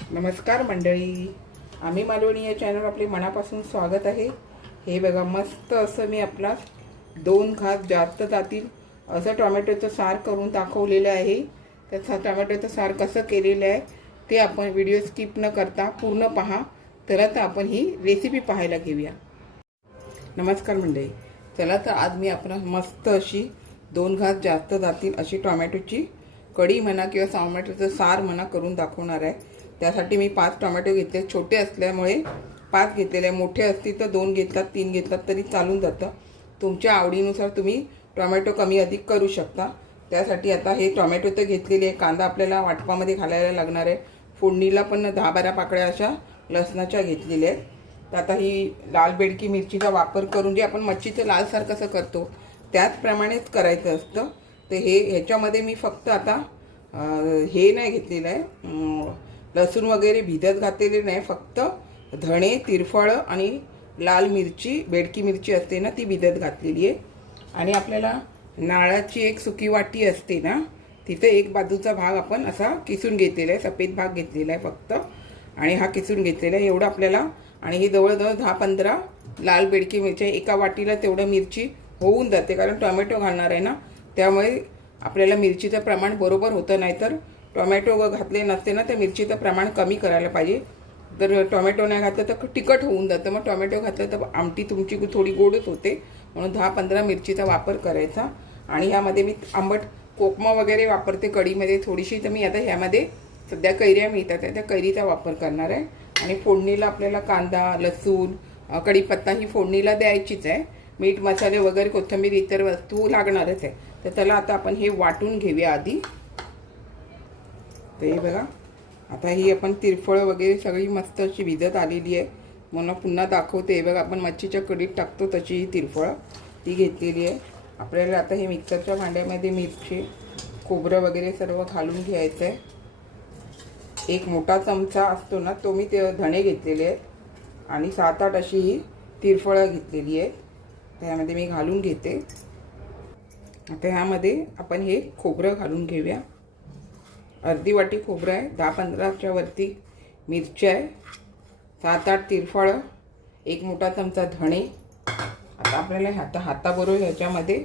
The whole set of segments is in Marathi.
नमस्कार मंडळी, आम्ही मालवणी या चॅनल आपले मनापासून स्वागत आहे। हे बघा, मस्त असं मी आपला 2 घास जास्त जातील असं टोमॅटोचं सार करून दाखवलेलं आहे। त्याचा टोमॅटोचं सार कसं केलेलं आहे ते आपण व्हिडिओ स्किप न करता पूर्ण पहा, तरच आपण ही रेसिपी पाहायला घेऊया। नमस्कार मंडळी, चला तर आज मी आपला मस्त अशी 2 घास जास्त जातील अशी टोमॅटोची कढी म्हणा किंवा टोमॅटोचं सार म्हणा करून दाखवणार आहे। त्यासाठी मी 5 टोमॅटो घेतले, छोटे असल्यामुळे 5 घेतलेले, मोठे असतील तर 2 घेतलात 3 घेतलात तरी चालून जातं। तुमच्या आवडीनुसार तुम्ही टोमॅटो कमी अधिक करू शकता। त्यासाठी आता हे टोमॅटो तर घेतलेले आहे, कांदा आपल्याला वाटपामध्ये घालायला लागणार आहे। फोडणीला पण 10-12 पाकळ्या अशा लसणाच्या घेतलेल्या आहेत। तर आता ही लाल बेडकी मिरचीचा वापर करून जे आपण मच्छीचं लालसार कसं करतो त्याचप्रमाणेच करायचं असतं। तर ह्याच्यामध्ये मी फक्त आता हे नाही घेतलेलं आहे, लसूण वगैरे भिजत घातलेले नाही, फक्त धणे, तिरफळ आणि लाल मिरची, बेडकी मिरची असते ना ती भिजत घातलेली आहे। आणि आपल्याला नाळाची एक सुकी वाटी असते ना, तिथे एक बाजूचा भाग आपण असा किसून घेतलेला आहे, सफेद भाग घेतलेला आहे फक्त, आणि हा किसून घेतलेला आहे एवढं आपल्याला। आणि ही जवळजवळ 10-15 लाल बेडकी मिरची, एका वाटीला तेवढं मिरची होऊन जाते, कारण टोमॅटो घालणार आहे ना, त्यामुळे आपल्याला मिरचीचं प्रमाण बरोबर होतं। नाहीतर टोमॅटो घातले नसते ना तर मिरचीचं प्रमाण कमी करायला पाहिजे। जर टोमॅटो नाही घातलं तर तिखट होऊन जातं, मग टोमॅटो घातलं तर आमटी तुमची थोडी गोडच होते, म्हणून 10-15 मिरचीचा वापर करायचा। आणि ह्यामध्ये मी आंबट कोकमा वगैरे वापरते कढीमध्ये थोडीशी, तर मी आता ह्यामध्ये सध्या कैऱ्या मिळतात त्या कैरीचा वापर करणार आहे। आणि फोडणीला आपल्याला कांदा, लसूण, कढीपत्ता ही फोडणीला द्यायचीच आहे। मीठ, मसाले वगैरे, कोथिंबीर, इतर वस्तू लागणारच आहे। तर त्याला आता आपण हे वाटून घेऊया आधी। ते बघा, आता ही आपण तिरफळ वगैरे सगळी मस्त अशी भिजत आलेली आहे, म्हणून पुन्हा दाखवते। हे बघा, आपण मच्छीच्या कढीत टाकतो तशी ही तिरफळ ती घेतलेली आहे। आपल्याला आता हे मिक्सरच्या भांड्यामध्ये मिरची, खोबरं वगैरे सर्व घालून घ्यायचं आहे। एक मोठा चमचा असतो ना तो मी ते धणे घेतलेले आहेत आणि 7-8 अशी ही तिरफळं घेतलेली आहे, त्यामध्ये मी घालून घेते। आता ह्यामध्ये आपण हे खोबरं घालून घेऊया। अर्धी वाटी खोबरं आहे, 10-15च्या वरती मिरच्या आहे, 7-8 तिरफळं, एक मोठा चमचा धणे। आता आपल्याला हाताबरोबर ह्याच्यामध्ये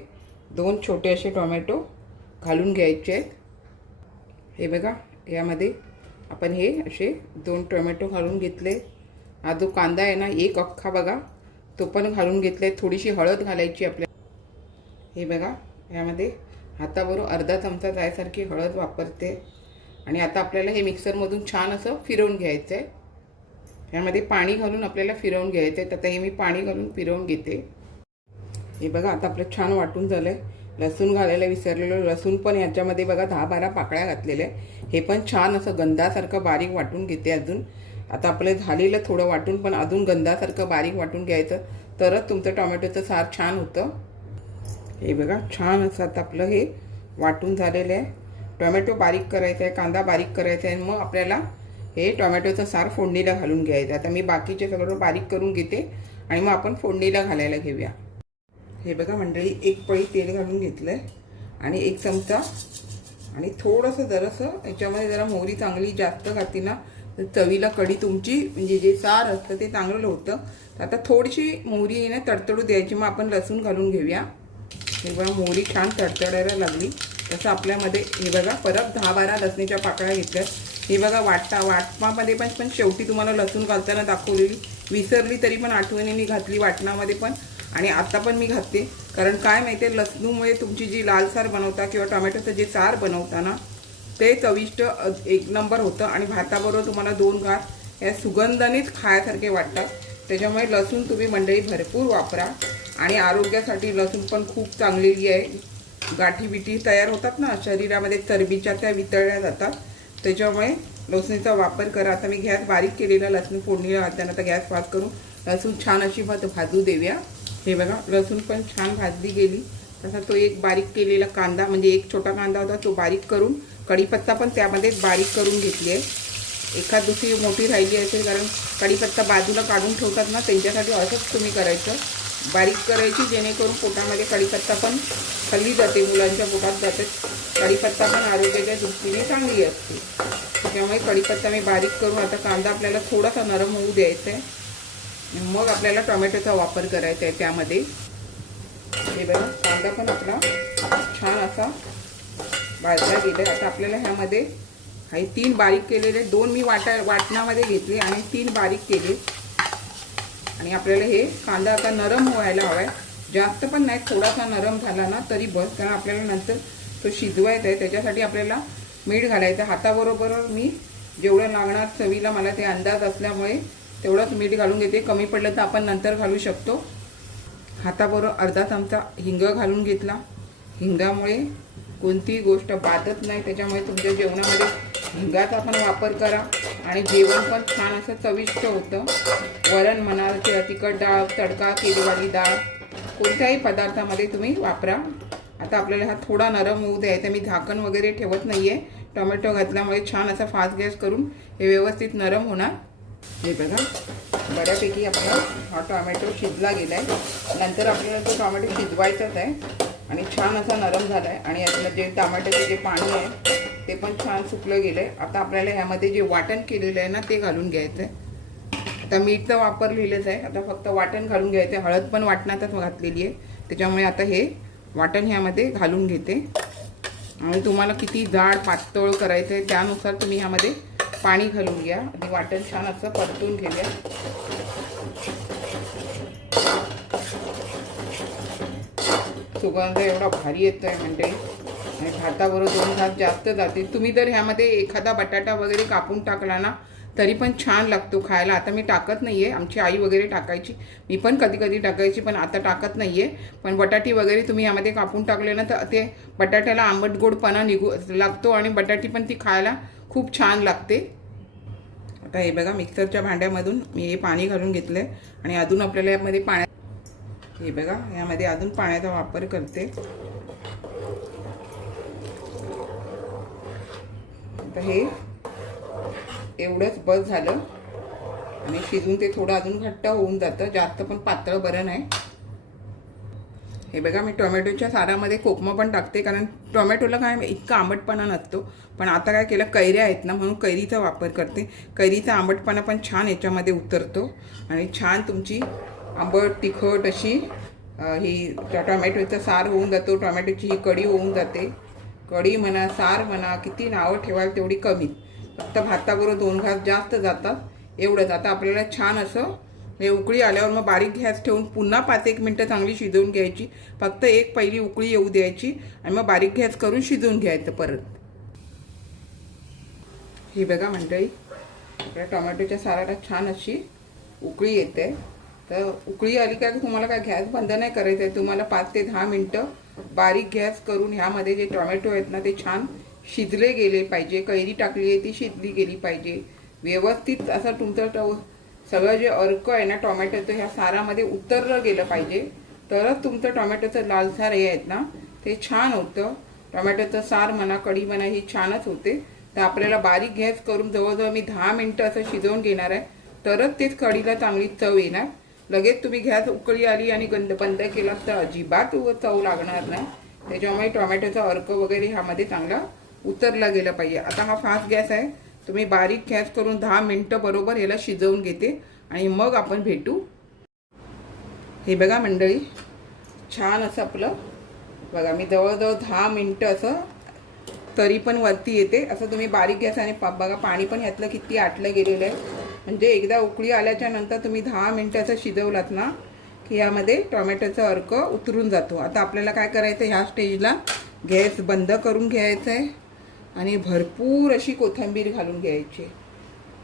2 छोटे असे टोमॅटो घालून घ्यायचे आहेत। हे बघा, यामध्ये आपण हे असे 2 टोमॅटो घालून घेतले। हा जो कांदा आहे ना, एक अख्खा बघा तो पण घालून घेतला आहे। थोडीशी हळद घालायची आपल्याला। हे बघा, यामध्ये हाताबरोबर अर्धा चमचा जायसारखी हळद वापरते। आणि आता आपल्याला हे मिक्सरमधून छान असं फिरवून घ्यायचं आहे। यामध्ये पाणी घालून आपल्याला फिरवून घ्यायचं आहे। आता हे मी पाणी घालून फिरवून घेते। हे बघा, आता आपलं छान वाटून झालं आहे। लसूण घालायला विसरलेलो, लसूण पण याच्यामध्ये बघा 10-12 पाकळ्या घातलेल्या आहे। हे पण छान असं गंधासारखं बारीक वाटून घेते अजून। आता आपलं झालेलं थोडं वाटून, पण अजून गंधासारखं बारीक वाटून घ्यायचं, तरच तुमचं टोमॅटोचं सार छान होतं। हे बघा, छान असं आता आपलं हे वाटून झालेलं आहे। टोमॅटो बारीक करायचा आहे, कांदा बारीक करायचा आहे, मग आपल्याला हे टोमॅटोचं सार फोडणीला घालून घ्यायचं। आता मी बाकीचे सगळं बारीक करून घेते आणि मग आपण फोडणीला घालायला घेऊया। हे बघा मंडळी, एक पळी तेल घालून घेतलं आहे आणि 1 चमचा, आणि थोडंसं जरासं याच्यामध्ये जरा मोहरी चांगली जास्त घातली ना तर चवीला कढी तुमची म्हणजे जे सार असतं ते चांगलं होतं। तर आता थोडीशी मोहरी ना तडतडू द्यायची, मग आपण लसूण घालून घेऊया। हे बघा, मोहरी छान तडतडायला लागली तसं आपल्यामध्ये हे बघा परत 10-12 लसणीच्या पाकळ्या घेतल्यात। हे बघा, वाटणामध्ये पण शेवटी तुम्हाला लसूण घालताना दाखवलेली, विसरली तरी पण आठवणीने घातली वाटणामध्ये पण, आणि आता पण मी घातते। कारण काय माहिती आहे, लसणूमुळे तुमची जी लाल सार बनवता किंवा टोमॅटोचं जे सार बनवता ना ते चविष्ट एक नंबर होतं, आणि भाताबरोबर तुम्हाला 2 घास या सुगंधानेच खाण्यासारखे वाटतात। त्याच्यामुळे लसूण तुम्ही मंडळी भरपूर वापरा, आणि आरोग्यासाठी लसूण पण खूप चांगलेली आहे। गाठी बिठी तयार होतात ना शरीरामध्ये चरबीच्या, त्या वितळल्या जातात, त्याच्यामुळे लसणीचा वापर करा। आता मी गॅस बारीक केलेला, लसूण फोडणीला घालताना आता गॅस फास्ट करून लसूण छान अशी भाजू देऊया। हे बघा, लसूण पण छान भाजली गेली। तसा तो एक बारीक केलेला कांदा, म्हणजे एक छोटा कांदा होता तो बारीक करून, कढीपत्ता पण त्यामध्ये बारीक करून घेतली आहे। एखाद दुसरी मोठी राहिली असेल, कारण कढीपत्ता बाजूला काढून ठेवतात ना, त्यांच्यासाठी असंच तुम्ही करायचं, बारीक करायची, जेणेकरून पोटामध्ये कढीपत्ता पण खाल्ली जाते, मुलांच्या पोटात जाते। कढीपत्ता पण आरोग्याच्या दृष्टीने चांगली असते। त्याच्यामुळे कढीपत्ता मी बारीक करून आता कांदा आपल्याला थोडासा नरम होऊ द्यायचा आहे, मग आपल्याला टोमॅटोचा वापर करायचा आहे त्यामध्ये. हे बघा कांदा पण आपला छान असा भाजला गेला. आता आपल्याला ह्यामध्ये हे 3 बारीक केलेले, 2 मी वाटणामध्ये घेतले आणि 3 बारीक केले. आणि आपल्याला हे कांदा आता नरम व्हायला हवा आहे, जास्त पण नाही, थोडासा नरम झाला ना तरी बस, कारण आपल्याला नंतर तो शिजवायचा आहे. त्याच्यासाठी आपल्याला मीठ घालायचं. हाताबरोबर मी जेवढं लागणार चवीला मला ते अंदाज असल्यामुळे तेवढंच मीठ घालून घेते. कमी पडलं तर आपण नंतर घालू शकतो. हाताबरोबर अर्धा चमचा हिंग घालून घेतला. हिंगामुळे कोणतीही गोष्ट बाधत नाही, त्याच्यामुळे तुमच्या जेवणामध्ये हिंगाचा पण वापर करा आणि जेवण पण छान असं चविष्ट होतं. वरण म्हणा किंवा तिखट डाळ, तडका केलेली डाळ, कोणत्याही पदार्थामध्ये तुम्ही वापरा. आता आपल्याला हा थोडा नरम होऊ द्यायचा. मी झाकण वगैरे ठेवत नाही आहे, टोमॅटो घातल्यामुळे छान असा फास्ट गॅस करून हे व्यवस्थित नरम होणार. हे बघा बऱ्यापैकी आपला हा टोमॅटो शिजला गेला आहे. नंतर आपल्याला तो टोमॅटो शिजवायचाच आहे आणि छान असा नरम झाला आहे आणि यातलं जे टोमॅटोचे जे पाणी आहे ते पण छान सुकलं गेलं आहे. आता आपल्याला ह्यामध्ये जे वाटण केलेलं आहे ना ते घालून घ्यायचं आहे. आता मीठ तर वापरलेलंच आहे, आता फक्त वाटण घालून घ्यायचं आहे. हळद पण वाटणातच घातलेली आहे, त्याच्यामुळे आता हे वाटण ह्यामध्ये घालून घेते. आणि तुम्हाला किती जाड पातळ करायचं आहे त्यानुसार तुम्ही ह्यामध्ये पाणी घालून घ्या आणि वाटण छान असं परतून घेऊया. सुगंध एवढा भारी येतो आहे म्हणजे, आणि भाताबरोबर 2 घास जास्त जातील. तुम्ही जर ह्यामध्ये एखादा बटाटा वगैरे कापून टाकला ना तरी पण छान लागतो खायला. आता मी टाकत नाही आहे, आमची आई वगैरे टाकायची, मी पण कधी कधी टाकायची, पण आता टाकत नाही आहे. पण बटाटी वगैरे तुम्ही यामध्ये कापून टाकले ना तर ते बटाट्याला आंबट गोडपणा लागतो आणि बटाटी पण ती खायला खूप छान लागते. आता हे बघा मिक्सरच्या भांड्यामधून मी हे पाणी घालून घेतलं आहे आणि अजून आपल्याला यामध्ये हे बघा यामध्ये अजून पाण्याचा वापर करते. आता हे एवढंच बस झालं आणि शिजून ते थोडं अजून घट्ट होऊन जातं, जास्त पण पातळ बरं नाही. हे बघा मी टोमॅटोच्या सारामध्ये कोकमा पण टाकते, कारण टोमॅटोला काय इतका आंबटपणा नसतो. पण आता काय केलं, कैऱ्या आहेत ना म्हणून कैरीचा वापर करते. कैरीचा आंबटपणा पण छान याच्यामध्ये उतरतो आणि छान तुमची आंबट तिखट अशी ही टोमॅटोचा सार होऊन जातो. टोमॅटोची ही कढी होऊन जाते. कढी म्हणा, सार म्हणा, किती नावं ठेवाल तेवढी कमी. फक्त भाताबरोबर 2 घास जास्त जातात एवढंच. आता आपल्याला छान असं हे उकळी आल्यावर मग बारीक गॅस ठेवून पुन्हा 5-1 मिनटं चांगली शिजवून घ्यायची. फक्त एक पहिली उकळी येऊ द्यायची आणि मग बारीक गॅस करून शिजवून घ्यायचं परत. ही बघा मंडळी आपल्या टोमॅटोच्या साराला छान अशी उकळी येते. तर उकळी आली का तुम्हाला काय गॅस बंद नाही करायचं आहे, तुम्हाला 5 ते 10 मिनटं बारीक गॅस करून ह्यामध्ये जे टोमॅटो आहेत ना ते छान शिजले गेले पाहिजे. कैरी टाकली आहे ती शिजली गेली पाहिजे. व्यवस्थित असं तुमचं सगळं जे अर्क आहे ना टोमॅटोचं ह्या सारामध्ये उतरलं गेलं पाहिजे, तरच तुमचं टोमॅटोचं लालसार हे आहेत ना ते छान होतं. टोमॅटोचं सार म्हणा, कढी म्हणा ही छानच होते. तर आपल्याला बारीक गॅस करून जवळजवळ मी 10 मिनटं असं शिजवून घेणार आहे, तरच तेच कढीला चांगली चव येणार. लगेच तुम्ही गॅस उकळी आली आणि बंद केला तर अजिबात चव लागणार नाही. त्याच्यामुळे टोमॅटोचा अर्क वगैरे ह्यामध्ये चांगला उतरला गेला पाहिजे. आता हा फास्ट गॅस आहे, तुम्ही बारीक गॅस करून 10 मिनटं बरोबर याला शिजवून घेते आणि मग आपण भेटू. हे बघा मंडळी छान असं आपलं बघा मी जवळजवळ 10 मिनटं असं तरी पण वरती येते. असं तुम्ही बारीक गॅस आणि बघा पाणी पण ह्यातलं किती आटलं गेलेलं आहे. म्हणजे एकदा उकळी आल्याच्या नंतर तुम्ही 10 मिनटं असं शिजवलात ना की यामध्ये टोमॅटोचा अर्क उतरून जातो. आता आपल्याला काय करायचं, ह्या स्टेजला गॅस बंद करून घ्यायचं आहे आणि भरपूर अशी कोथिंबीर घालून घ्यायची.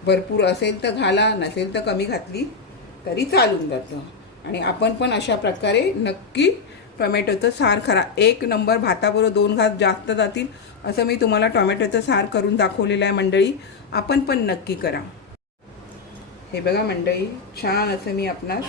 भरपूर असेल तर घाला, नसेल तर कमी घातली तरी चालून जातं. आणि आपण पण अशा प्रकारे नक्की टोमॅटोचं सार करा. 1 नंबर. भाताबरोबर 2 घास जास्त जातील असं मी तुम्हाला टोमॅटोचं सार करून दाखवलेलं आहे मंडळी. आपण पण नक्की करा. हे बघा मंडळी छान असं मी आपणास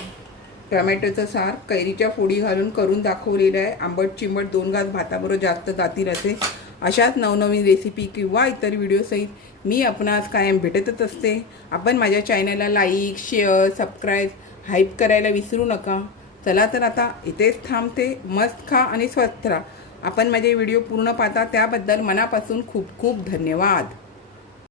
टोमॅटोचं सार कैरीच्या फोडी घालून करून दाखवलेलं आहे. आंबट चिंबट 2 घास भाताबरोबर जास्त जातील असे अशाच नवनवीन रेसिपी किंवा इतर व्हिडिओसहित मी आपणास कायम भेटतच असते. आपण माझ्या चॅनलला लाईक, शेअर, सबस्क्राईब, हाईप करायला विसरू नका. चला तर आता इथेच थांबते. मस्त खा आणि स्वस्थ राहा. आपण माझे व्हिडिओ पूर्ण पाहता त्याबद्दल मनापासून खूप खूप धन्यवाद.